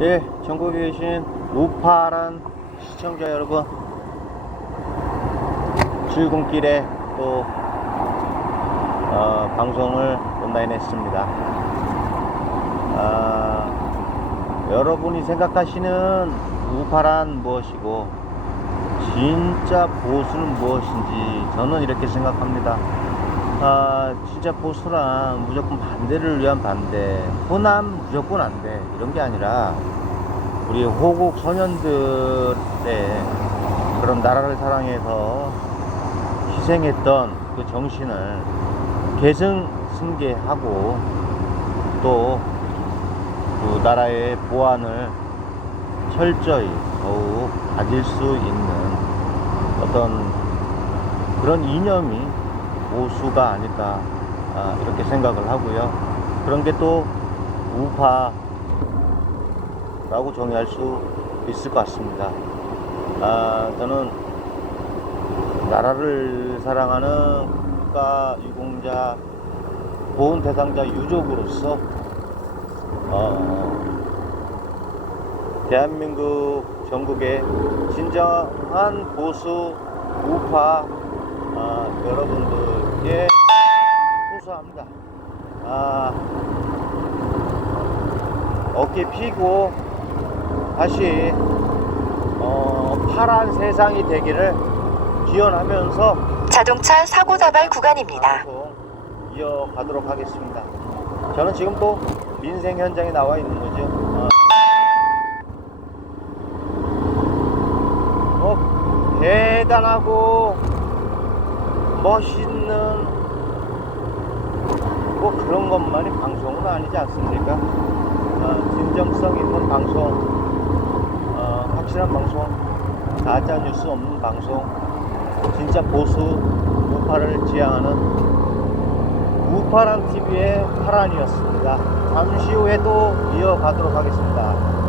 예, 전국에 계신 우파란 시청자 여러분, 출근길에 또 어, 방송을 온라인 했습니다. 아, 여러분이 생각하시는 우파란 무엇이고 진짜 보수는 무엇인지 저는 이렇게 생각합니다. 아, 진짜 보수란 무조건 반대를 위한 반대, 호남 무조건 안 돼. 이런 게 아니라, 우리 호국 소년들의 그런 나라를 사랑해서 희생했던 그 정신을 계승 승계하고 또 그 나라의 보안을 철저히 더욱 가질 수 있는 어떤 그런 이념이 보수가 아닐까 아, 이렇게 생각을 하고요. 그런 게 또 우파라고 정의할 수 있을 것 같습니다. 아, 저는 나라를 사랑하는 국가 유공자 보훈 대상자 유족으로서 어, 대한민국 전국의 진정한 보수 우파 아, 여러분들 께 호소합니다. 아, 어깨 피고 다시 어, 파란 세상이 되기를 기원하면서 자동차 사고 다발 구간입니다. 이어가도록 하겠습니다. 저는 지금 또 민생 현장에 나와 있는 거죠. 어, 뭐 대단하고 멋있는 뭐 그런 것만이 방송은 아니지 않습니까? 어, 진정성 있는 방송, 어, 확실한 방송, 가짜 뉴스 없는 방송, 진짜 보수 우파를 지향하는 우파란 TV의 파란이었습니다. 잠시 후에 또 이어가도록 하겠습니다.